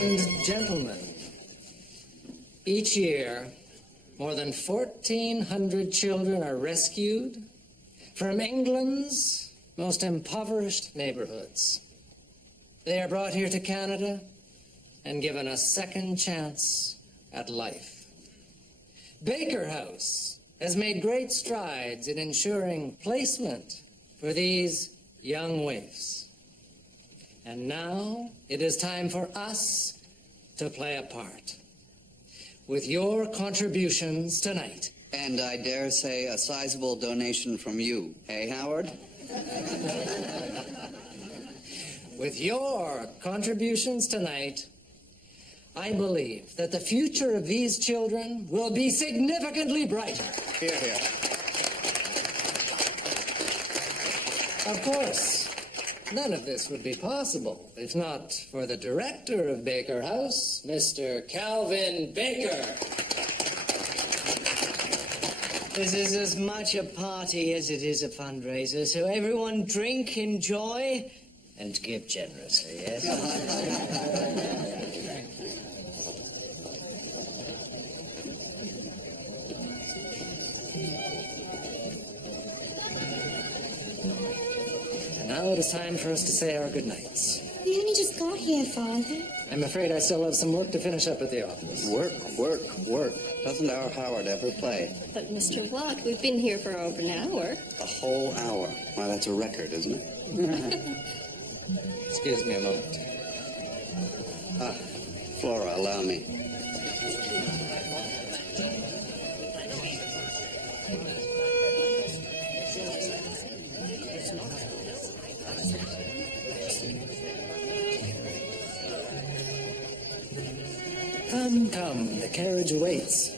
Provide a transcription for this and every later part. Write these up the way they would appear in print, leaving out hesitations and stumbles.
And gentlemen, each year, more than 1,400 children are rescued from England's most impoverished neighborhoods. They are brought here to Canada and given a second chance at life. Baker House has made great strides in ensuring placement for these young waifs. And now it is time for us to play a part. With your contributions tonight. And I dare say a sizable donation from you. Hey, Howard? With your contributions tonight, I believe that the future of these children will be significantly brighter. Hear, hear. Of course, none of this would be possible if not for the director of Baker House, Mr. Calvin Baker. This is as much a party as it is a fundraiser, so everyone drink, enjoy, and give generously, yes? And now it is time for us to say our goodnights. We only just got here, Father. I'm afraid I still have some work to finish up at the office. Work, work, work. Doesn't our Howard ever play? But, Mr. Watt, we've been here for over an hour. A whole hour. Why, that's a record, isn't it? Excuse me a moment. Flora, allow me. Come, come, the carriage awaits.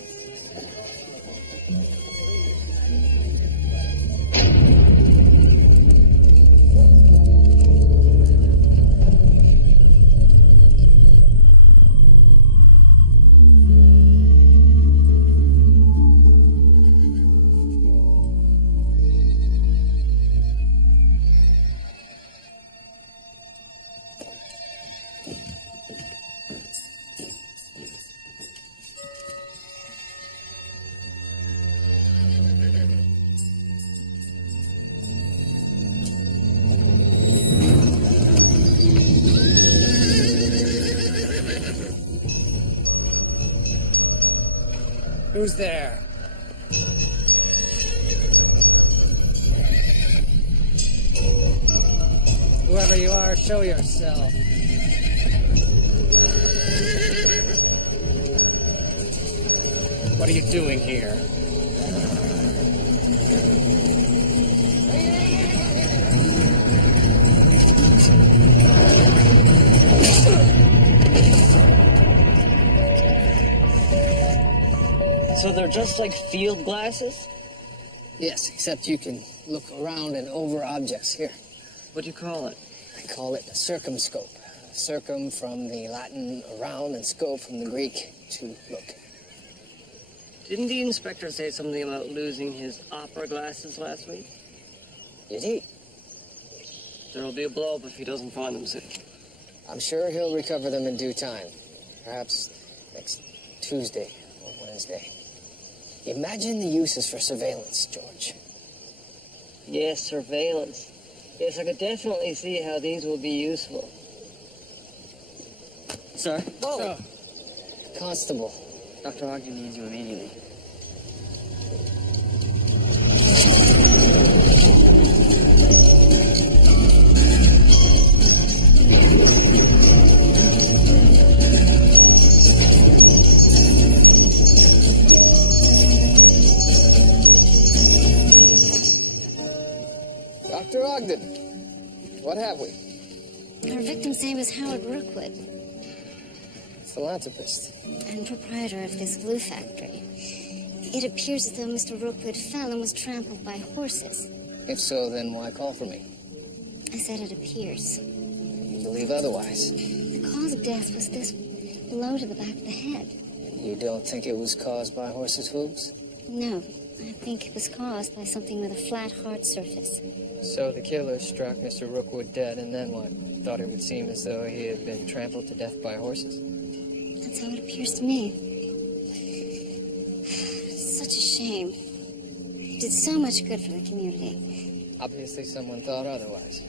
Who's there? Whoever you are, show yourself. What are you doing here? So they're just like field glasses? Yes, except you can look around and over objects here. What do you call it? I call it a circumscope. Circum from the Latin around and scope from the Greek to look. Didn't the inspector say something about losing his opera glasses last week? Did he? There'll be a blow-up if he doesn't find them soon. I'm sure he'll recover them in due time. Perhaps next Tuesday or Wednesday. Imagine the uses for surveillance, George. Yes, surveillance. Yes, I could definitely see how these will be useful. Sir? Whoa! Constable. Dr. Ogden needs you immediately. Dr. Ogden, what have we? Our victim's name is Howard Rookwood, Philanthropist. and proprietor of this glue factory. It appears as though Mr. Rookwood fell and was trampled by horses. If so, then why call for me? I said it appears. You believe otherwise. The cause of death was this blow to the back of the head. You don't think it was caused by horses' hooves? No, I think it was caused by something with a flat, hard surface. So the killer struck Mr. Rookwood dead, and then what? thought it would seem as though he had been trampled to death by horses. That's how it appears to me. Such a shame. He did so much good for the community. Obviously, someone thought otherwise.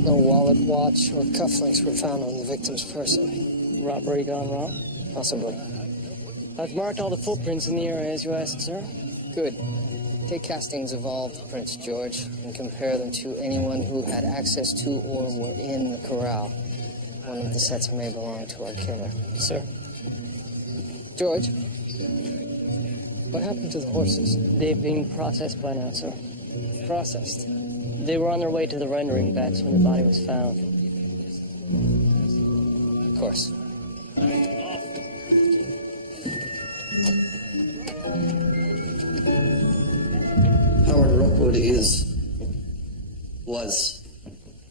No wallet, watch, or cufflinks were found on the victim's person. Robbery gone wrong? Possibly. I've marked all the footprints in the area as you asked, sir. Good. Take Casting's evolved prints, George, and compare them to anyone who had access to or were in the corral. One of the sets may belong to our killer. Sir. George, what happened to the horses? They've been processed by now, sir. Processed. They were on their way to the rendering beds when the body was found. Of course. Howard Rookwood was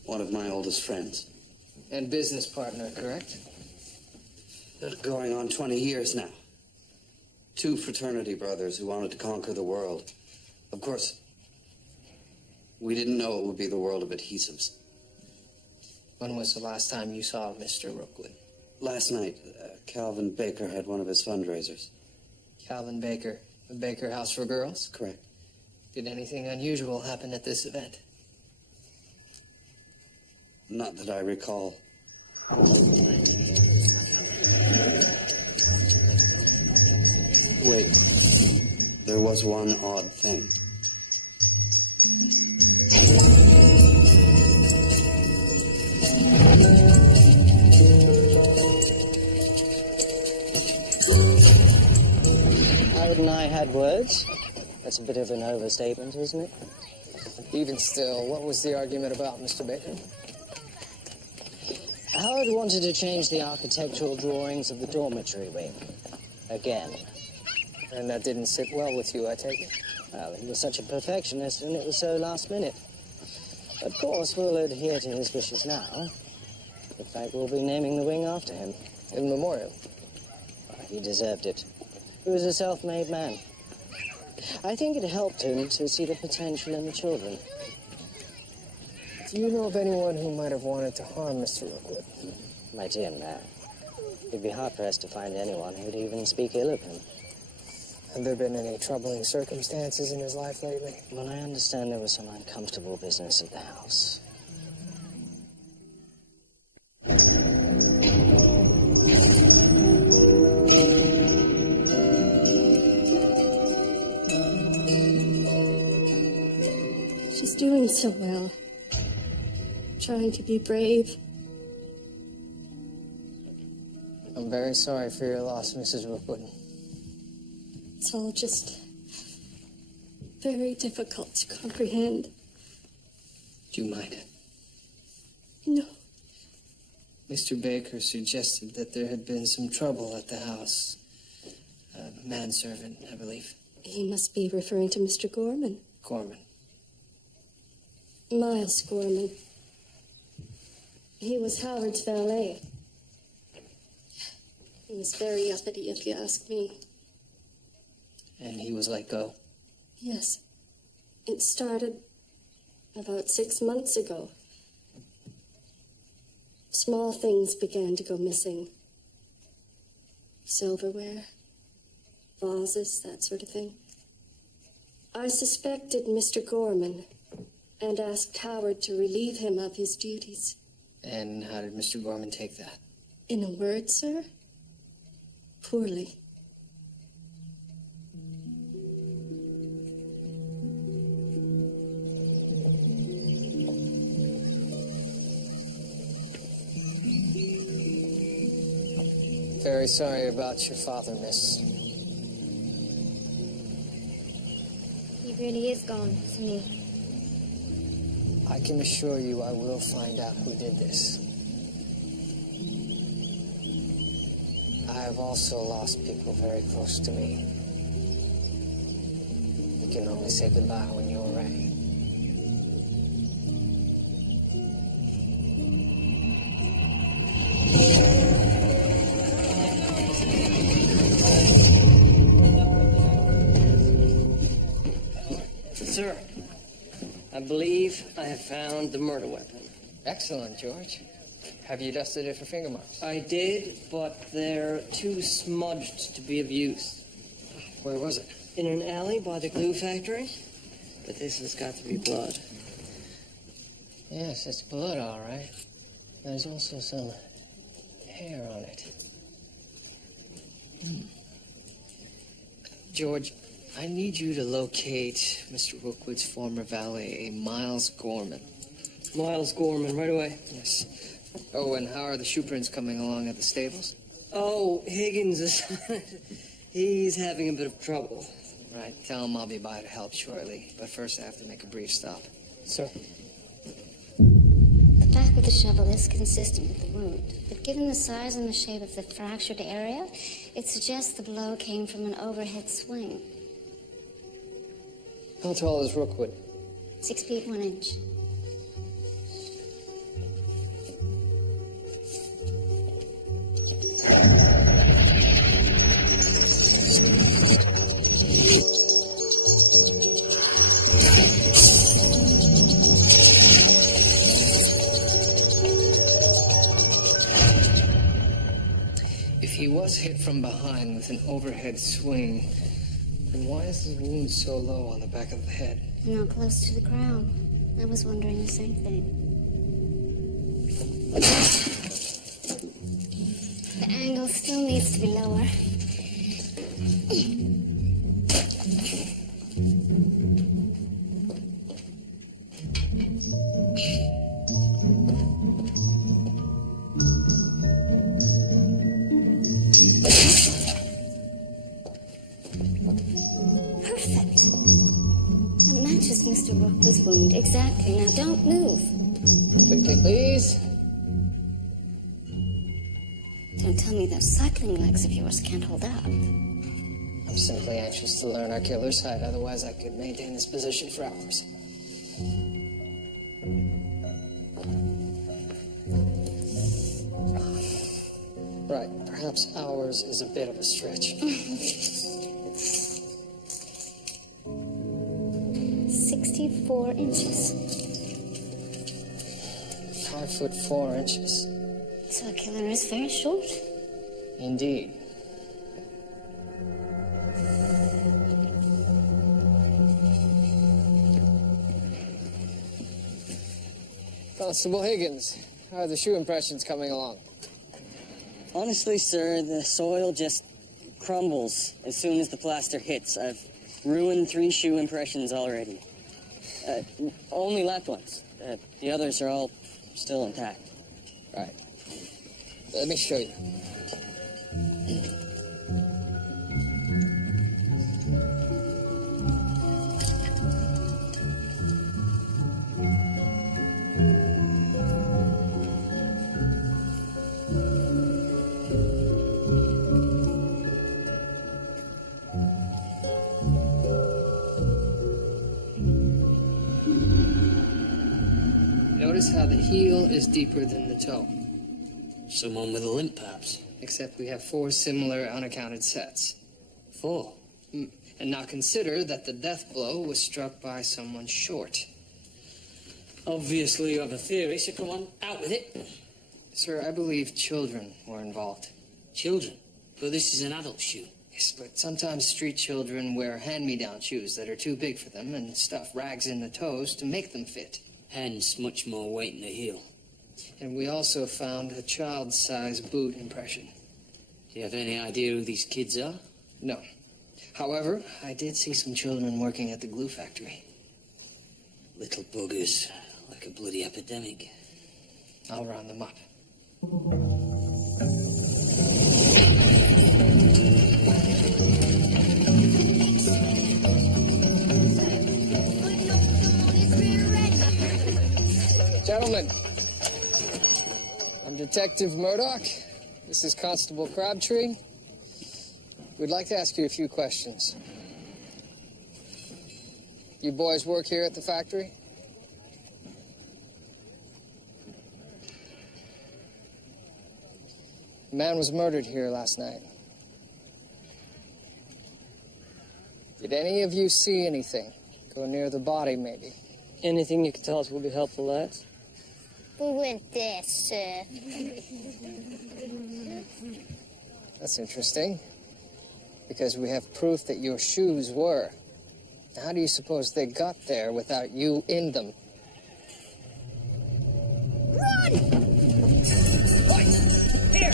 one of my oldest friends. And business partner, correct? Going on 20 years now. Two fraternity brothers who wanted to conquer the world. Of course, we didn't know it would be the world of adhesives. When was the last time you saw Mr. Rookwood? Last night, Calvin Baker had one of his fundraisers. Calvin Baker, the Baker House for Girls? Correct. Did anything unusual happen at this event? Not that I recall. Wait. There was one odd thing. Howard and I had words. That's a bit of an overstatement, isn't it? Even still, what was the argument about, Mr. Baker? Howard wanted to change the architectural drawings of the dormitory wing. Again. And that didn't sit well with you, I take it? Well, he was such a perfectionist, and it was so last minute. Of course, we'll adhere to his wishes now. In fact, we'll be naming the wing after him. In memoriam. Well, he deserved it. He was a self-made man. I think it helped him to see the potential in the children. Do you know of anyone who might have wanted to harm Mr. Rookwood? My dear man, you'd be hard-pressed to find anyone who'd even speak ill of him. Have there been any troubling circumstances in his life lately? Well, I understand there was some uncomfortable business at the house. She's doing so well. Trying to be brave. I'm very sorry for your loss, Mrs. Rookwood. It's all just very difficult to comprehend. Do you mind? No, Mr. Baker suggested that there had been some trouble at the house. A manservant, I believe. he must be referring to Mr. Gorman. Gorman. Miles Gorman. He was Howard's valet. He was very uppity, if you ask me. And he was let go. Yes. It started about 6 months ago. Small things began to go missing. Silverware, vases, that sort of thing. I suspected Mr. Gorman and asked Howard to relieve him of his duties. And how did Mr. Gorman take that? In a word, sir, poorly. Very sorry about your father, miss. He really is gone, isn't he? I can assure you I will find out who did this. I have also lost people very close to me. can only say goodbye when you're ready. Sir, I believe I have found the murder weapon. Excellent, George. Have you dusted it for finger marks? I did, but they're too smudged to be of use. Where was it? In an alley by the glue factory. But this has got to be blood. Yes, it's blood, all right. There's also some hair on it. George, I need you to locate Mr. Rookwood's former valet, Miles Gorman. Miles Gorman, right away. Yes. Oh, and how are the shoe prints coming along at the stables? Oh, Higgins is... he's having a bit of trouble. Right. Tell him I'll be by to help shortly. But first I have to make a brief stop. Sir. The back of the shovel is consistent with the wound, but given the size and the shape of the fractured area, it suggests the blow came from an overhead swing. How tall is Rookwood? 6 feet 1 inch. If he was hit from behind with an overhead swing, then why is the wound so low on the back of the head? Not close to the ground. I was wondering the same thing. The angle still needs to be lower. Perfect. That matches Mr. Rookwood's wound exactly. Now don't move. Quickly, please. Don't tell me those cycling legs of yours can't hold up. I'm simply anxious to learn our killer's height, otherwise I could maintain this position for hours. Right, perhaps hours is a bit of a stretch. 64 inches. 5 foot 4 inches. So a killer is very short. Indeed. Constable Higgins, how are the shoe impressions coming along? Honestly, sir, the soil just crumbles as soon as the plaster hits. I've ruined 3 shoe impressions already. Only left ones. The others are all still intact. Right. Let me show you. Notice how the heel is deeper than the toe. Someone with a limp, perhaps. Except we have 4 similar unaccounted sets. 4. And now consider that the death blow was struck by someone short. Obviously you have a theory, so come on, out with it. Sir, I believe children were involved. Children? But this is an adult shoe. Yes, but sometimes street children wear hand-me-down shoes that are too big for them and stuff rags in the toes to make them fit. Hence, much more weight in the heel. And we also found a child-sized boot impression. Do you have any idea who these kids are? No. However, I did see some children working at the glue factory. Little buggers, like a bloody epidemic. I'll round them up. Gentlemen, I'm Detective Murdoch. This is Constable Crabtree. We'd like to ask you a few questions. You boys work here at the factory? A man was murdered here last night. Did any of you see anything? Go near the body, maybe. Anything you can tell us will be helpful, lads. We went there, sir. That's interesting. Because we have proof that your shoes were. How do you suppose they got there without you in them? Run! Oi! Here!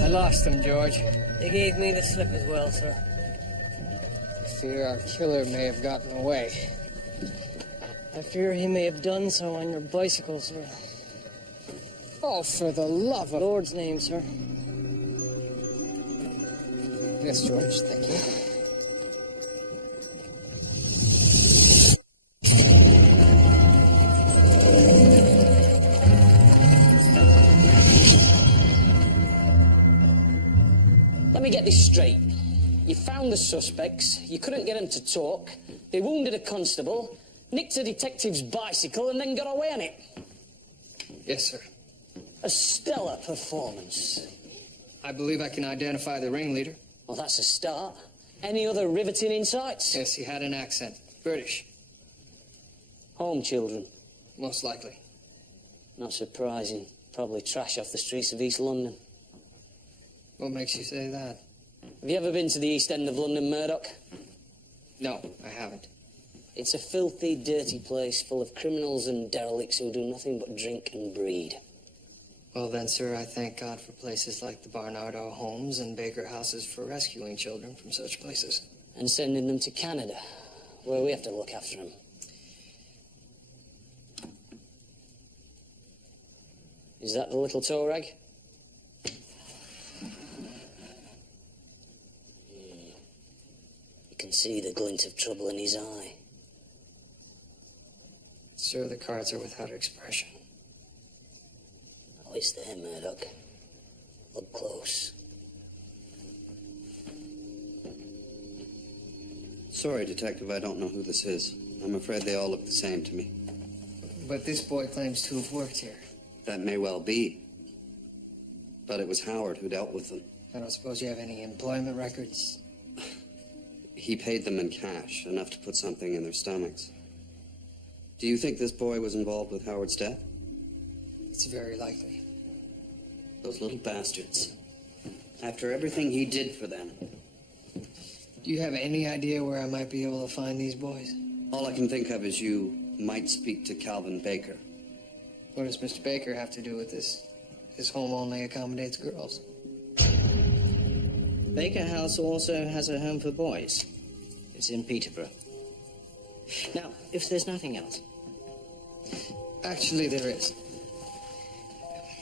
I lost them, George. They gave me the slip as well, sir. I fear our killer may have gotten away. I fear he may have done so on your bicycle, sir. Oh, for the love of... Lord's name, sir. Yes, George, thank you. Let me get this straight. You found the suspects, you couldn't get them to talk, they wounded a constable, nicked a detective's bicycle, and then got away on it. Yes, sir. A stellar performance. I believe I can identify the ringleader. Well, that's a start. Any other riveting insights? Yes, he had an accent. British, Home children. most likely. Not surprising. Probably trash off the streets of East London. What makes you say that? Have you ever been to the East End of London, Murdoch? No, I haven't. It's a filthy, dirty place full of criminals and derelicts who do nothing but drink and breed. Well then, sir, I thank God for places like the Barnardo homes and Baker houses for rescuing children from such places. And sending them to Canada, where we have to look after them. Is that the little tow rag? You can see the glint of trouble in his eye. Sir, the cards are without expression. Oh, it's there, Murdoch. Up close. Sorry, Detective, I don't know who this is. I'm afraid they all look the same to me. But this boy claims to have worked here. That may well be. But it was Howard who dealt with them. I don't suppose you have any employment records? He paid them in cash, enough to put something in their stomachs. Do you think this boy was involved with Howard's death? It's very likely. Those little bastards. After everything he did for them. Do you have any idea where I might be able to find these boys? All I can think of is you might speak to Calvin Baker. What does Mr. Baker have to do with this? His home only accommodates girls. Baker House also has a home for boys. It's in Peterborough. Now, if there's nothing else. Actually, there is.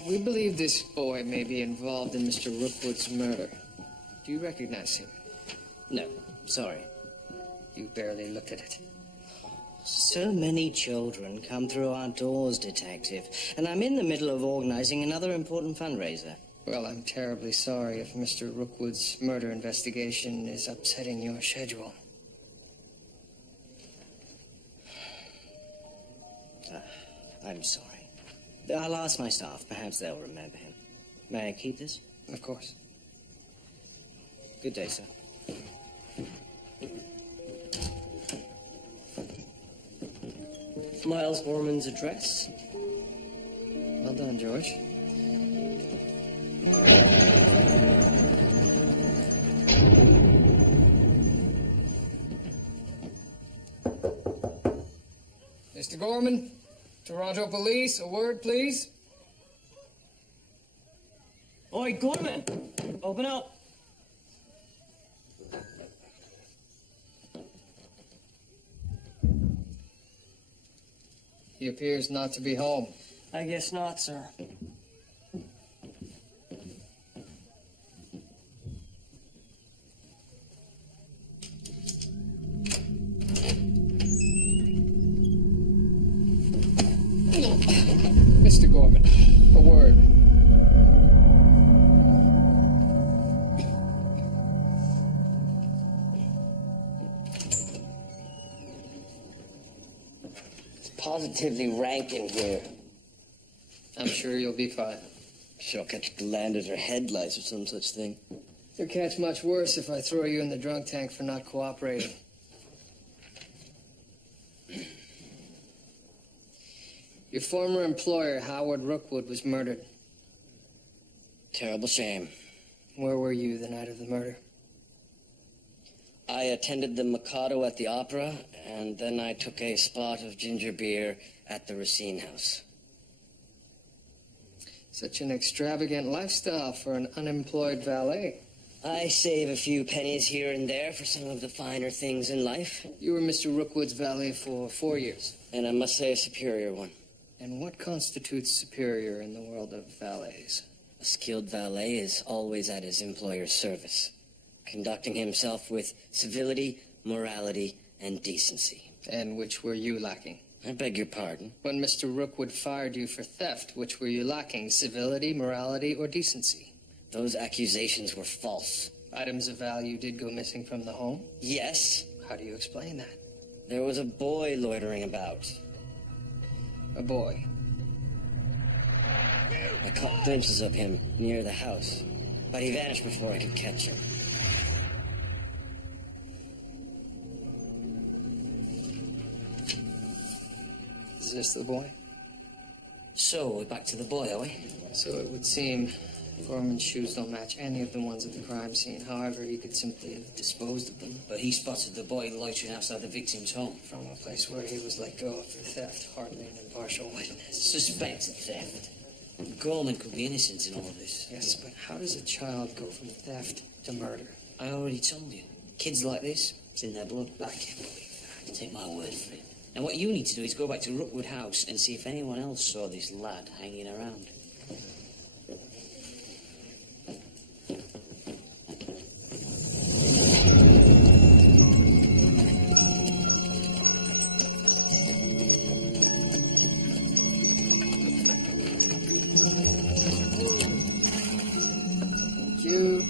We believe this boy may be involved in Mr. Rookwood's murder. Do you recognize him? No, sorry. You barely looked at it. So many children come through our doors, Detective, and I'm in the middle of organizing another important fundraiser. Well, I'm terribly sorry if Mr. Rookwood's murder investigation is upsetting your schedule. I'm sorry. I'll ask my staff. Perhaps they'll remember him. May I keep this? Of course. Good day, sir. Miles Gorman's address. Well done, George. Mr. Gorman, Toronto Police, a word, please. Oi, Gorman! Open up! He appears not to be home. I guess not, sir. Mr. Gorman, a word. It's positively rank in here. I'm sure you'll be fine. Sure, I'll catch glanders or headlights or some such thing. You'll catch much worse if I throw you in the drunk tank for not cooperating. Your former employer, Howard Rookwood, was murdered. Terrible shame. Where were you the night of the murder? I attended the Mikado at the Opera, and then I took a spot of ginger beer at the Racine House. Such an extravagant lifestyle for an unemployed valet. I save a few pennies here and there for some of the finer things in life. You were Mr. Rookwood's valet for 4 years. And I must say a superior one. And what constitutes superior in the world of valets? A skilled valet is always at his employer's service, conducting himself with civility, morality, and decency. And which were you lacking? I beg your pardon? When Mr. Rookwood fired you for theft, which were you lacking? Civility, morality, or decency? Those accusations were false. Items of value did go missing from the home? Yes. How do you explain that? There was a boy loitering about. A boy? I caught glimpses of him near the house, but he vanished before I could catch him. Is this the boy? So, we're back to the boy, are we? So it would seem Gorman's shoes don't match any of the ones at the crime scene. However, he could simply have disposed of them. But he spotted the boy loitering outside the victim's home. From a place where he was let go for theft, hardly an impartial witness. Suspected theft. Gorman could be innocent in all of this. Yes, but how does a child go from theft to murder? I already told you. Kids like this, it's in their blood. I can't believe that. Take my word for it. Now what you need to do is go back to Rookwood House and see if anyone else saw this lad hanging around. Thank you.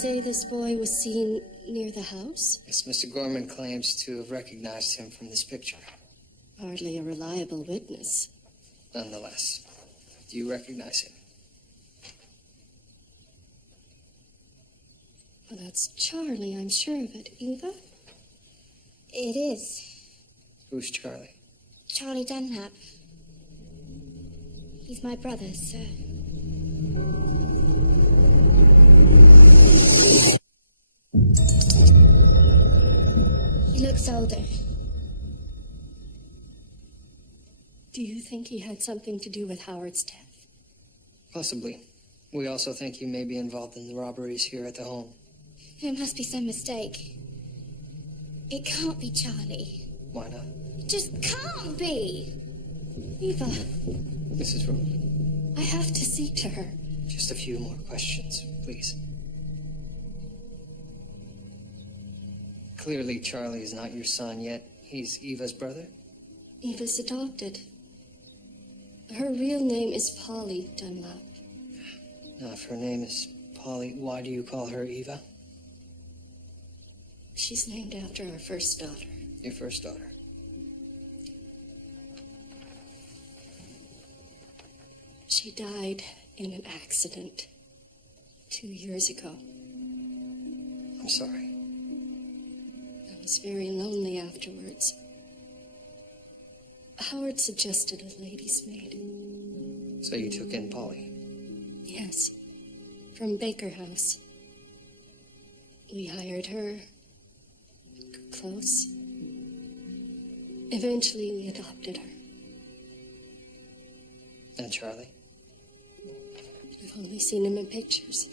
Say this boy was seen near the house? Yes, Mr. Gorman claims to have recognized him from this picture. Hardly a reliable witness. Nonetheless, do you recognize him? Well, that's Charlie, I'm sure of it. Eva? It is. Who's Charlie? Charlie Dunlap. He's my brother, sir. He looks older. Do you think he had something to do with Howard's death? Possibly. We also think he may be involved in the robberies here at the home. There must be some mistake. It can't be Charlie. Why not? Just can't be. Eva, Mrs. Rookwood, I have to speak to her. just a few more questions, please. Clearly, Charlie is not your son yet. He's Eva's brother? Eva's adopted. Her real name is Polly Dunlap. Now, if her name is Polly, why do you call her Eva? She's named after our first daughter. Your first daughter. She died in an accident 2 years ago. I'm sorry. I was very lonely afterwards. Howard suggested a lady's maid. So you took in Polly? Yes, from Baker House. We hired her, got close. Eventually, we adopted her. And Charlie? I've only seen him in pictures.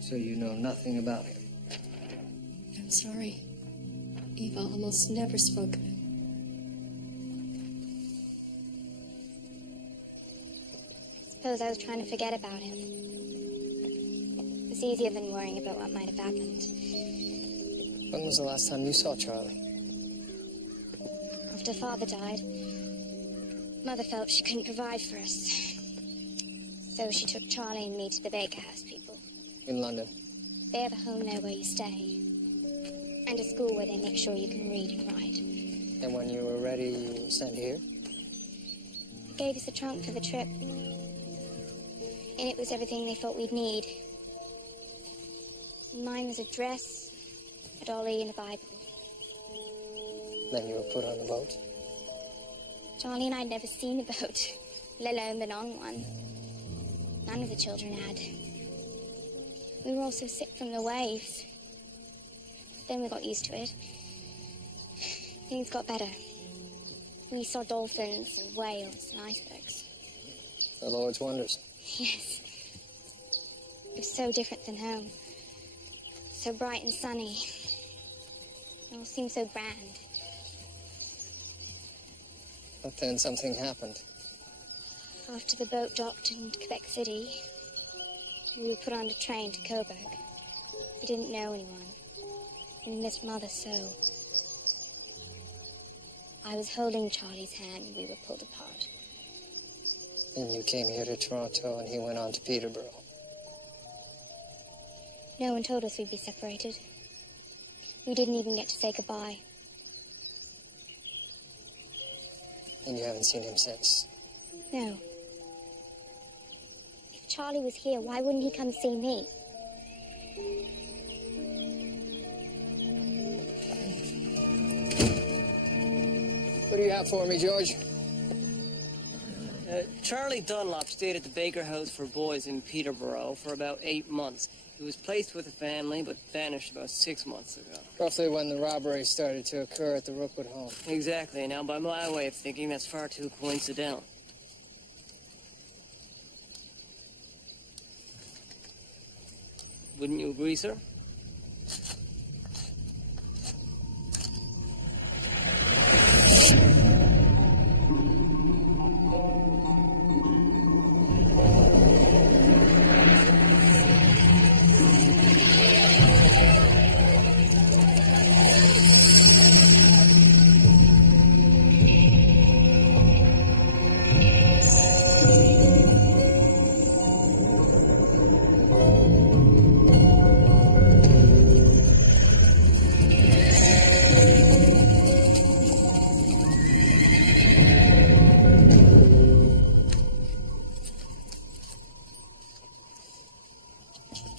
So you know nothing about him? I'm sorry. Eva almost never spoke of him. Suppose I was trying to forget about him. It was easier than worrying about what might have happened. When was the last time you saw Charlie? After Father died, Mother felt she couldn't provide for us. So she took Charlie and me to the Baker House people. In London? They have a home there where you stay. And a school where they make sure you can read and write. And when you were ready, you were sent here? They gave us a trunk for the trip. In it was everything they thought we'd need. In mine was a dress, a dolly, and a Bible. Then you were put on the boat? Charlie and I'd never seen a boat, let alone been on one. None of the children had. We were all so sick from the waves. Then we got used to it. Things got better. We saw dolphins and whales and icebergs. The Lord's wonders. Yes. It was so different than home. So bright and sunny. It all seemed so grand. But then something happened. After the boat docked in Quebec City, we were put on a train to Coburg. We didn't know anyone. We missed Mother so. I was holding Charlie's hand and we were pulled apart. And you came here to Toronto and he went on to Peterborough. No one told us we'd be separated. We didn't even get to say goodbye. And you haven't seen him since? No. If Charlie was here, why wouldn't he come see me? What do you have for me, George? Charlie Dunlop stayed at the Baker House for Boys in Peterborough for about 8 months. He was placed with a family, but vanished about 6 months ago. Roughly when the robbery started to occur at the Rookwood home. Exactly. Now, by my way of thinking, that's far too coincidental. Wouldn't you agree, sir?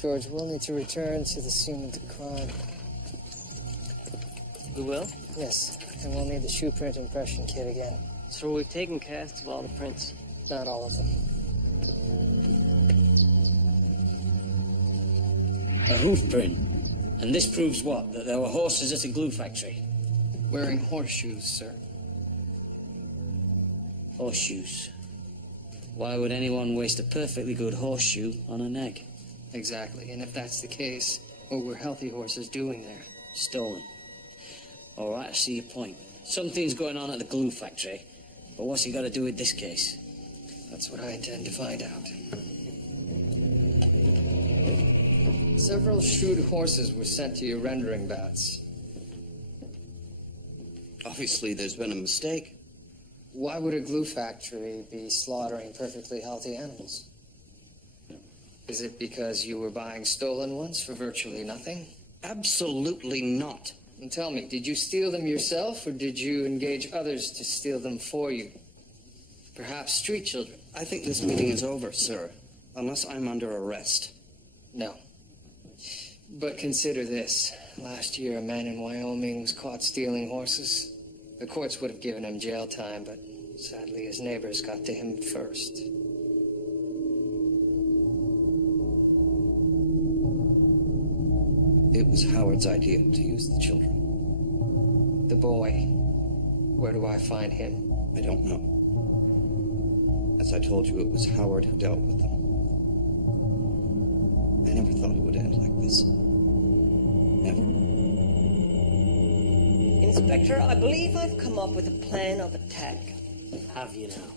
George, we'll need to return to the scene of the crime. We will? Yes, and we'll need the shoe print impression kit again. So we've taken casts of all the prints. Not all of them. A hoof print. And this proves what? That there were horses at a glue factory? Wearing horseshoes, sir. Horseshoes. Why would anyone waste a perfectly good horseshoe on an egg? Exactly, and if that's the case, what were healthy horses doing there? Stolen. All right, I see your point. Something's going on at the glue factory, but what's it got to do with this case? That's what I intend to find out. Several shoed horses were sent to your rendering bats. Obviously, there's been a mistake. Why would a glue factory be slaughtering perfectly healthy animals? Is it because you were buying stolen ones for virtually nothing? Absolutely not. And tell me, did you steal them yourself, or did you engage others to steal them for you? Perhaps street children? I think this meeting is over, sir. Unless I'm under arrest. No. But consider this. Last year, a man in Wyoming was caught stealing horses. The courts would have given him jail time, but sadly his neighbors got to him first. It was Howard's idea to use the children. The boy. Where do I find him? I don't know. As I told you, it was Howard who dealt with them. I never thought it would end like this. Never. Inspector, I believe I've come up with a plan of attack. Have you now?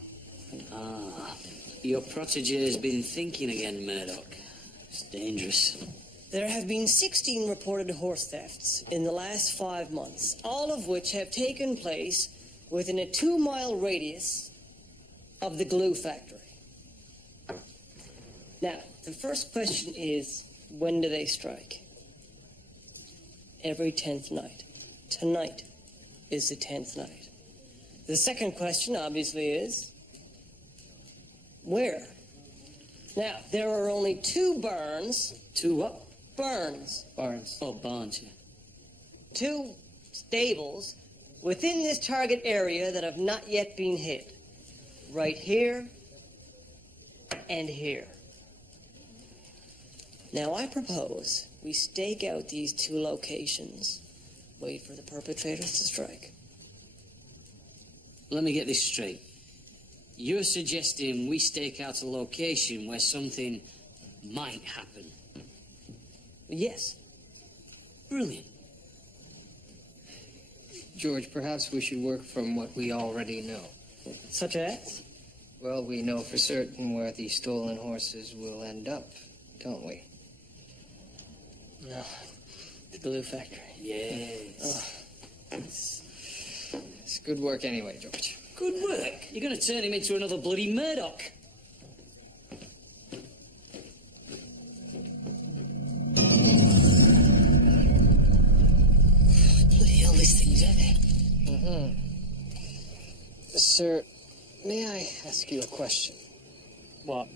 Ah, your protege has been thinking again, Murdoch. It's dangerous. There have been 16 reported horse thefts in the last 5 months, all of which have taken place within a 2-mile radius of the glue factory. Now, the first question is, when do they strike? Every 10th night. Tonight is the 10th night. The second question, obviously, is, where? Now, there are only 2 barns. 2 what? Barns. Barns. Oh, barns, yeah. 2 stables within this target area that have not yet been hit. Right here and here. Now, I propose we stake out these 2 locations, wait for the perpetrators to strike. Let me get this straight. You're suggesting we stake out a location where something might happen. Yes. Brilliant. George, perhaps we should work from what we already know. Such as? Well, we know for certain where the stolen horses will end up, don't we? No. The glue factory. Yes. It's good work anyway, George. Good work. You're going to turn him into another bloody Murdoch. Bloody hell, this thing's heavy. Sir, may I ask you a question? What?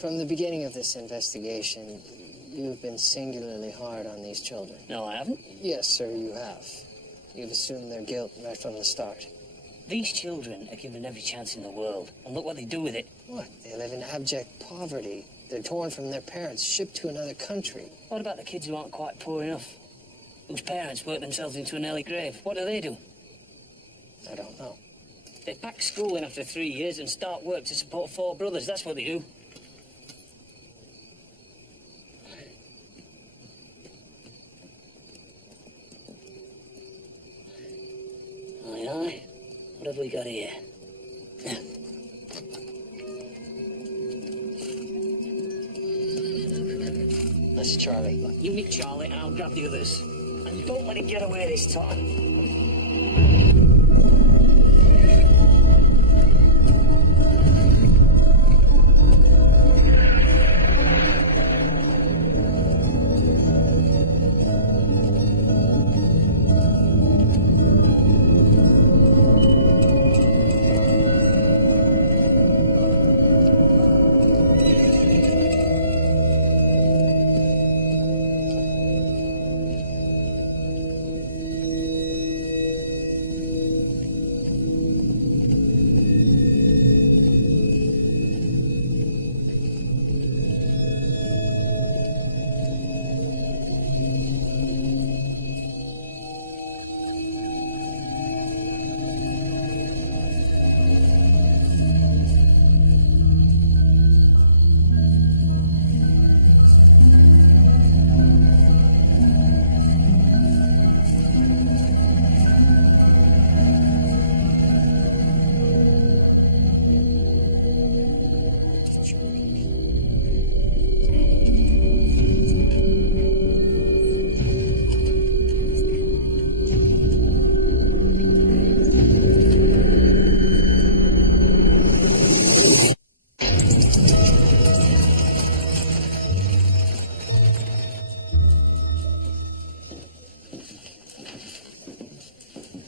From the beginning of this investigation, you've been singularly hard on these children. No, I haven't. Yes, sir, you have. You've assumed their guilt right from the start. These children are given every chance in the world, and look what they do with it. What? They live in abject poverty. They're torn from their parents, shipped to another country. What about the kids who aren't quite poor enough? Whose parents work themselves into an early grave? What do? I don't know. They pack school in after 3 years and start work to support 4 brothers. That's what they do. Aye. What have we got here? That's Charlie. You nick Charlie and I'll grab the others. And don't let him get away this time.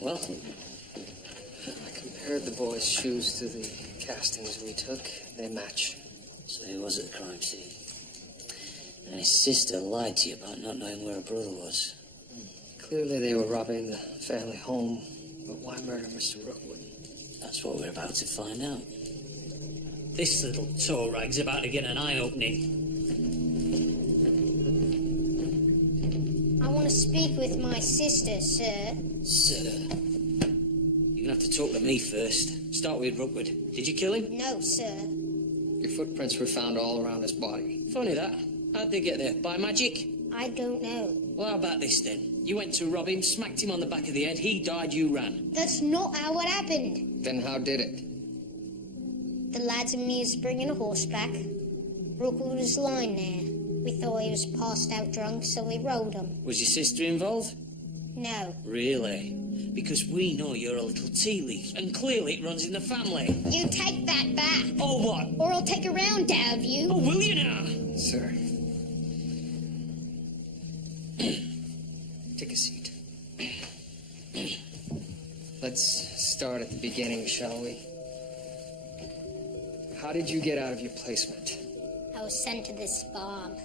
Well, I compared the boys' shoes to the castings we took. They match. so he was at the crime scene. And his sister lied to you about not knowing where her brother was. Clearly they were robbing the family home, but why murder Mr. Rookwood? That's what we're about to find out. This little toe rag's about to get an eye-opening. I want to speak with my sister, sir. Sir? You're gonna have to talk to me first. Start with Rookwood. Did you kill him? No, sir. Your footprints were found all around his body. Funny that. How'd they get there? By magic? I don't know. Well, how about this then? You went to rob him, smacked him on the back of the head, he died, you ran. That's not how it happened. Then how did it? The lads and me was bringing a horse back. Rookwood was lying there. We thought he was passed out drunk, so we rode him. Was your sister involved? No. Really? Because we know you're a little tea leaf, and clearly it runs in the family. You take that back. Oh, what? Or I'll take a round out of you. Oh, will you now? Sir. Take a seat. Let's start at the beginning, shall we? How did you get out of your placement? I was sent to this farm.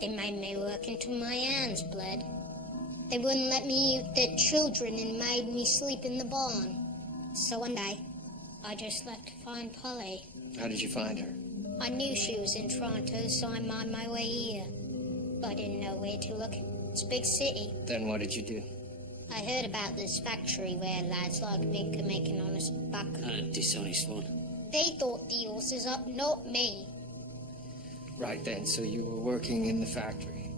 They made me work until my hands bled. They wouldn't let me eat their children and made me sleep in the barn. So one day, I just left to find Polly. How did you find her? I knew she was in Toronto, so I made my way here. But I didn't know where to look. It's a big city. Then what did you do? I heard about this factory where lads like me could make an honest buck. And a dishonest one. They thought the horses up, not me. Right then, so you were working in the factory.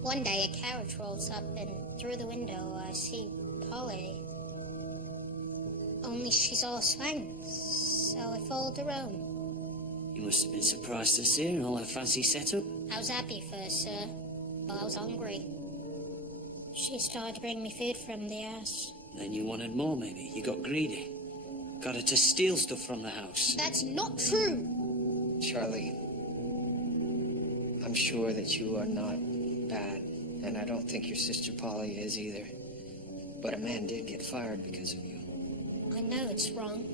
One day a carriage rolls up and through the window I see Polly. Only she's all swanks, so I followed her home. You must have been surprised to see her in all her fancy setup. I was happy first, sir, but I was hungry. She started to bring me food from the house. Then you wanted more, maybe. You got greedy. Got her to steal stuff from the house. That's not true. Charlie, I'm sure that you are not bad, and I don't think your sister Polly is either. But a man did get fired because of you. I know it's wrong,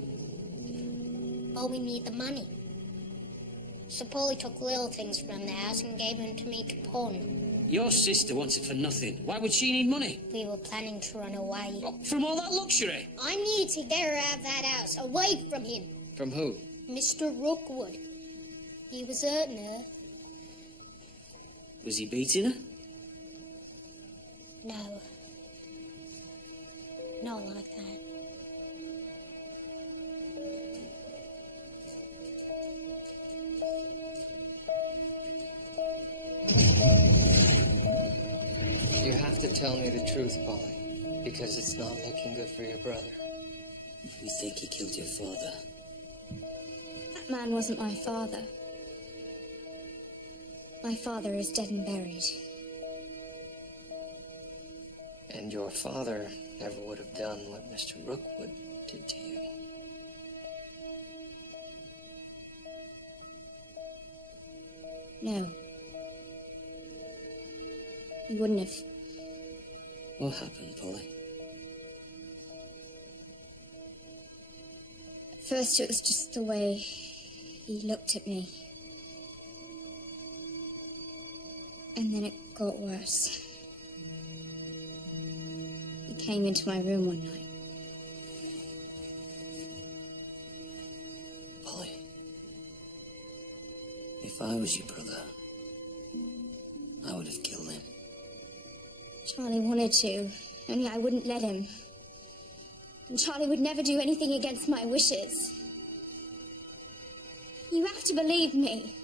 but we need the money. So Polly took little things from the house and gave them to me to pawn. Your sister wants it for nothing. Why would she need money? We were planning to run away. From all that luxury? I needed to get her out of that house, away from him. From who? Mr. Rookwood. He was hurting her. Was he beating her? No. Not like that. You have to tell me the truth, Polly, because it's not looking good for your brother. We think he killed your father. That man wasn't my father. My father is dead and buried. And your father never would have done what Mr. Rookwood did to you. No. He wouldn't have. What happened, Polly? At first it was just the way he looked at me. And then it got worse. He came into my room one night. Polly, if I was your brother, I would have killed him. Charlie wanted to, only I wouldn't let him. And Charlie would never do anything against my wishes. You have to believe me.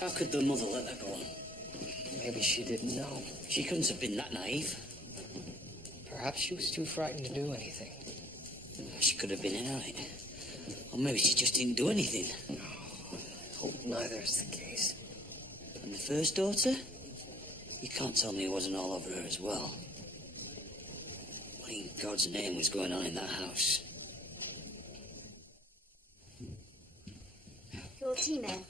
How could the mother let that go on? Maybe she didn't know. She couldn't have been that naive. Perhaps she was too frightened to do anything. She could have been in on it. Or maybe she just didn't do anything. I hope neither is the case. And the first daughter? You can't tell me it wasn't all over her as well. What in God's name was going on in that house? Your tea, man.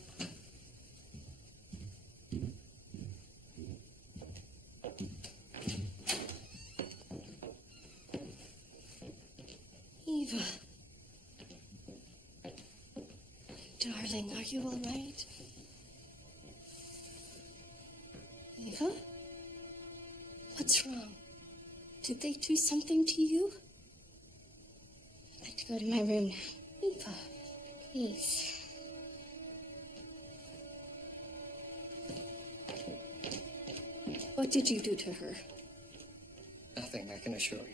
Eva. Darling, are you all right? Eva? What's wrong? Did they do something to you? I'd like to go to my room now. Eva. Please. What did you do to her? Nothing, I can assure you.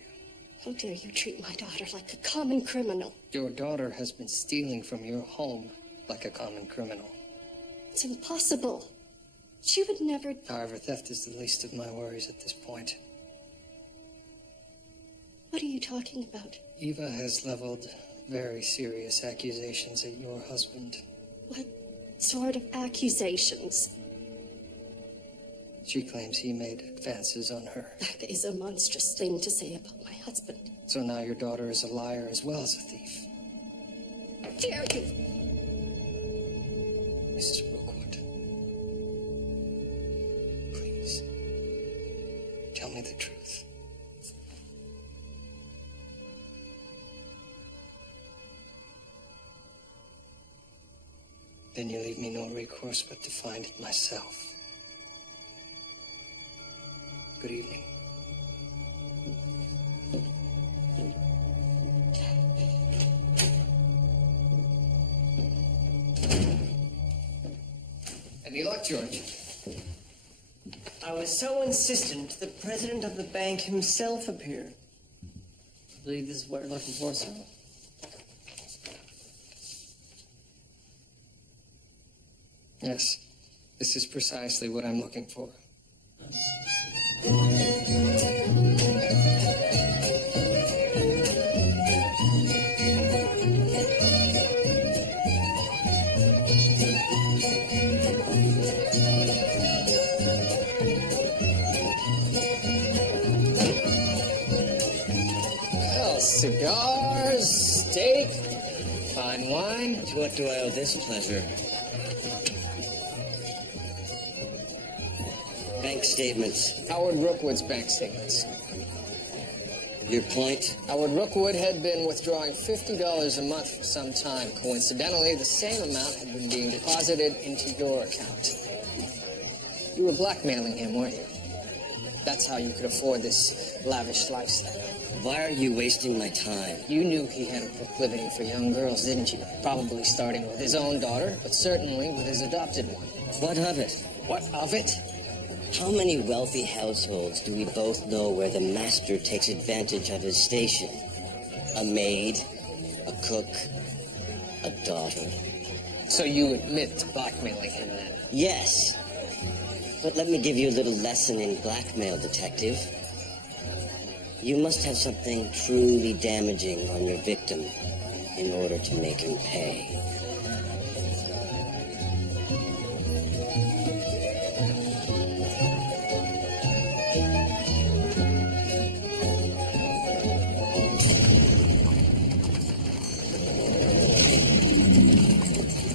How dare you treat my daughter like a common criminal? Your daughter has been stealing from your home like a common criminal. It's impossible. She would never... However, theft is the least of my worries at this point. What are you talking about? Eva has leveled very serious accusations at your husband. What sort of accusations? She claims he made advances on her. That is a monstrous thing to say about my husband. So now your daughter is a liar as well as a thief. How dare you? Mrs. Brookwood, please, tell me the truth. Then you leave me no recourse but to find it myself. Good evening. Any luck, George? I was so insistent, the president of the bank himself appeared. I believe this is what you're looking for, sir. Yes, this is precisely what I'm looking for. Well, cigars, steak, fine wine. To what do I owe this pleasure? Bank statements. Howard Rookwood's bank statements. Your point? Howard Rookwood had been withdrawing $50 a month for some time. Coincidentally, the same amount had been being deposited into your account. You were blackmailing him, weren't you? That's how you could afford this lavish lifestyle. Why are you wasting my time? You knew he had a proclivity for young girls, didn't you? Probably starting with his own daughter, but certainly with his adopted one. What of it? What of it? How many wealthy households do we both know where the master takes advantage of his station? A maid, a cook, a daughter. So you admit to blackmailing him then? Yes. But let me give you a little lesson in blackmail, detective. You must have something truly damaging on your victim in order to make him pay.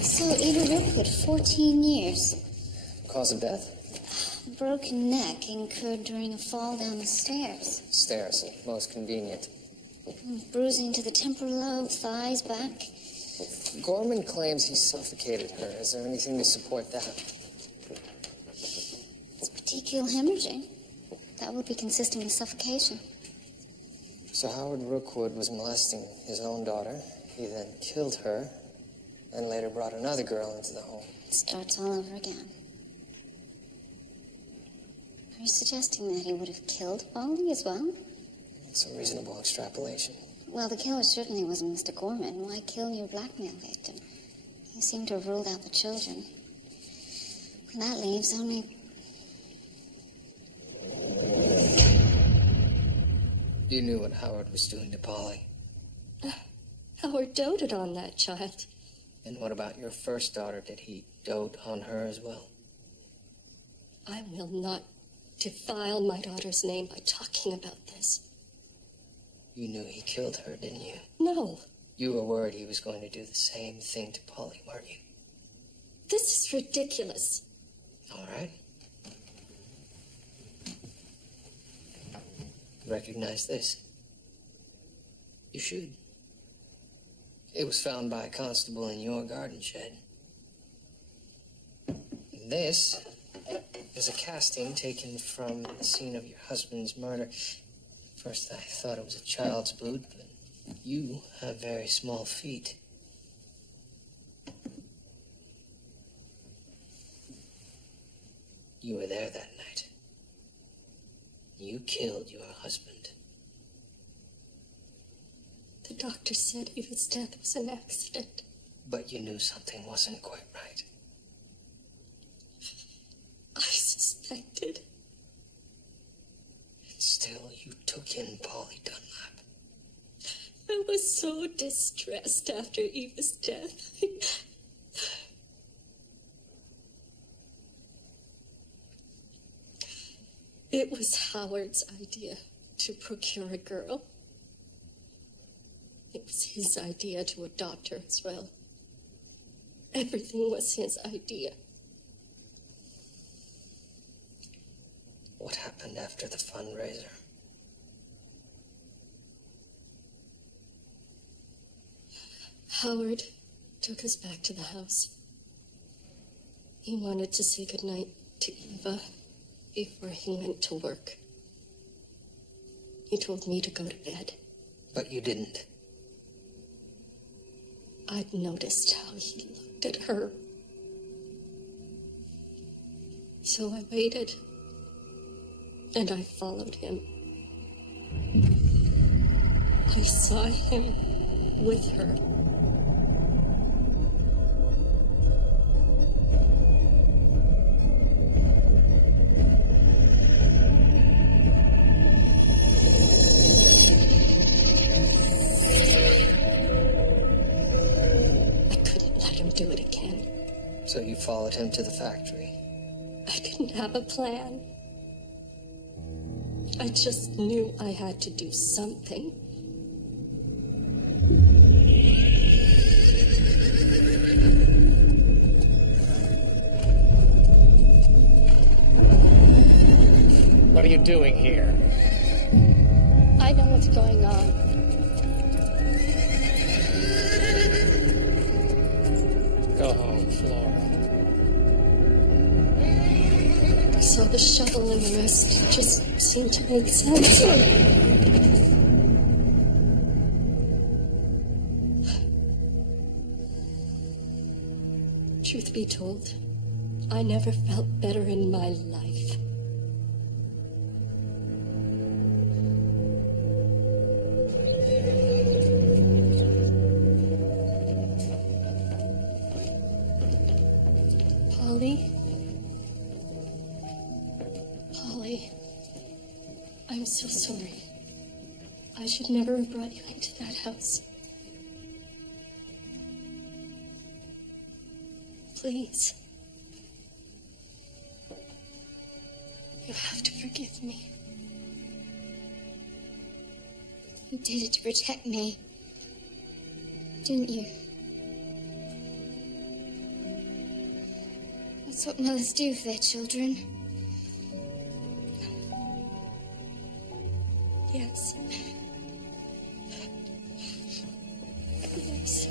So, Ada Rookwood, 14 years. Cause of death? Broken neck incurred during a fall down the stairs. Stairs, most convenient. Bruising to the temporal lobe, thighs, back. Gorman claims he suffocated her. Is there anything to support that? It's petechial hemorrhaging. That would be consistent with suffocation. So Howard Rookwood was molesting his own daughter. He then killed her, and later brought another girl into the home. It starts all over again. Are you suggesting that he would have killed Polly as well? It's a reasonable extrapolation. Well, the killer certainly wasn't Mr. Gorman. Why kill your blackmail victim? You seem to have ruled out the children. And that leaves only... You knew what Howard was doing to Polly. Howard doted on that child. And what about your first daughter? Did he dote on her as well? I will not defile my daughter's name by talking about this. You knew he killed her, didn't you? No. You were worried he was going to do the same thing to Polly, weren't you? This is ridiculous. All right. Recognize this? You should. It was found by a constable in your garden shed. And this is a casting taken from the scene of your husband's murder. First, I thought it was a child's boot, but you have very small feet. You were there that night. You killed your husband. The doctor said Eva's death was an accident. But you knew something wasn't quite right. I begin, Polly Dunlap? I was so distressed after Eva's death. It was Howard's idea to procure a girl. It was his idea to adopt her as well. Everything was his idea. What happened after the fundraiser? Howard took us back to the house. He wanted to say goodnight to Eva before he went to work. He told me to go to bed. But you didn't. I'd noticed how he looked at her. So I waited. And I followed him. I saw him with her. Do it again. So you followed him to the factory? I didn't have a plan. I just knew I had to do something. What are you doing here? I know what's going on. Go home, Flora. I saw the shovel and the rest just seemed to make sense. Truth be told, I never felt better in my life. Polly, I'm so sorry. I should never have brought you into that house. Please. You have to forgive me. You did it to protect me, didn't you? That's what mothers do for their children. Yes. Yes.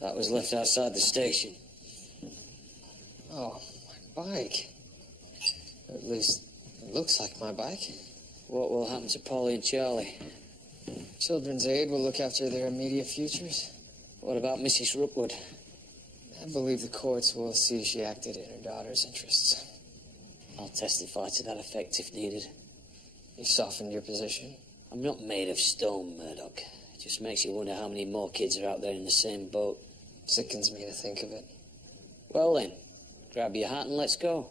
That was left outside the station. Oh, my bike. At least, it looks like my bike. What will happen to Polly and Charlie? Children's Aid will look after their immediate futures. What about Mrs. Rookwood? I believe the courts will see she acted in her daughter's interests. I'll testify to that effect if needed. You softened your position? I'm not made of stone, Murdoch. It just makes you wonder how many more kids are out there in the same boat. Sickens me to think of it. Well then, grab your hat and let's go.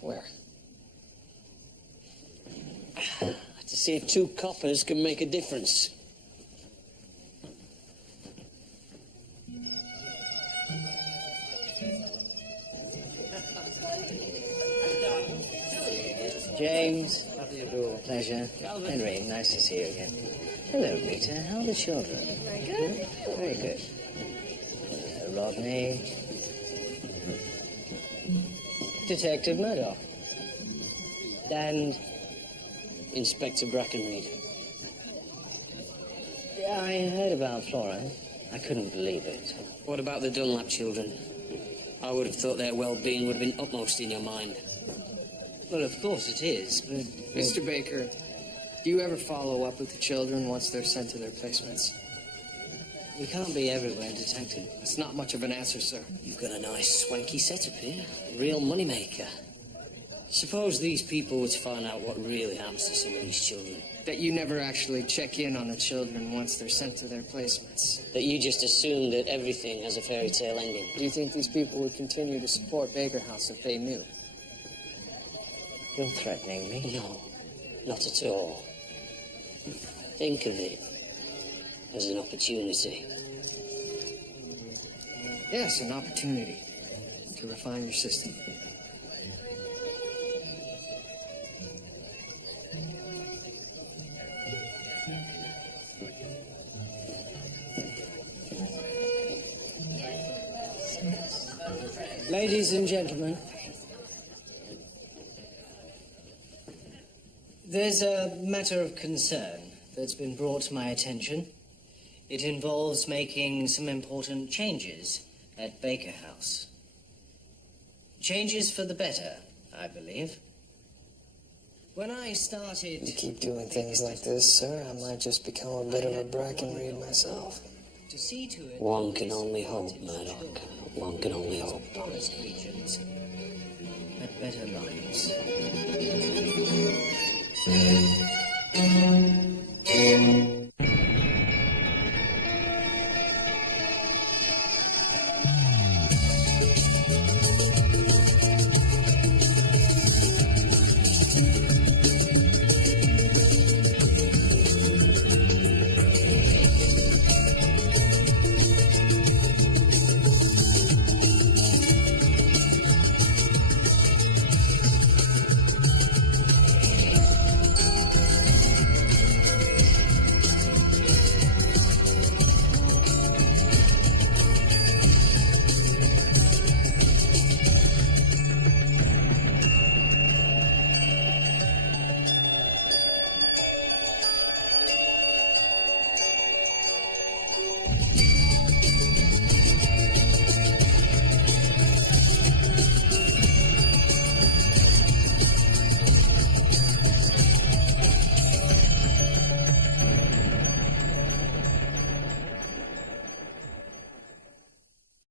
Where? To see if 2 coppers can make a difference. James, how do you do? Pleasure. Henry, nice to see you again. Hello, Rita. How are the children? Very good. Very good. Rodney. Detective Murdoch. And Inspector Brackenreed. I heard about Flora. I couldn't believe it. What about the Dunlap children? I would have thought their well-being would have been upmost in your mind. Well, of course it is, but... Mr. Baker, do you ever follow up with the children once they're sent to their placements? We can't be everywhere, Detective. It's not much of an answer, sir. You've got a nice swanky setup here. Real moneymaker. Suppose these people were to find out what really happens to some of these children. That you never actually check in on the children once they're sent to their placements. That you just assume that everything has a fairy tale ending. Do you think these people would continue to support Baker House if they knew? You're threatening me? No, not at all. Think of it as an opportunity. Yes, an opportunity to refine your system. Ladies and gentlemen, there's a matter of concern that's been brought to my attention. It involves making some important changes at Baker House. Changes for the better, I believe. When I started... You keep doing things like this, sir, I might just become a bit of a Brackenreed myself. To see to it... One can only hope, Murdoch. One can only hope. Honest regions had better lives.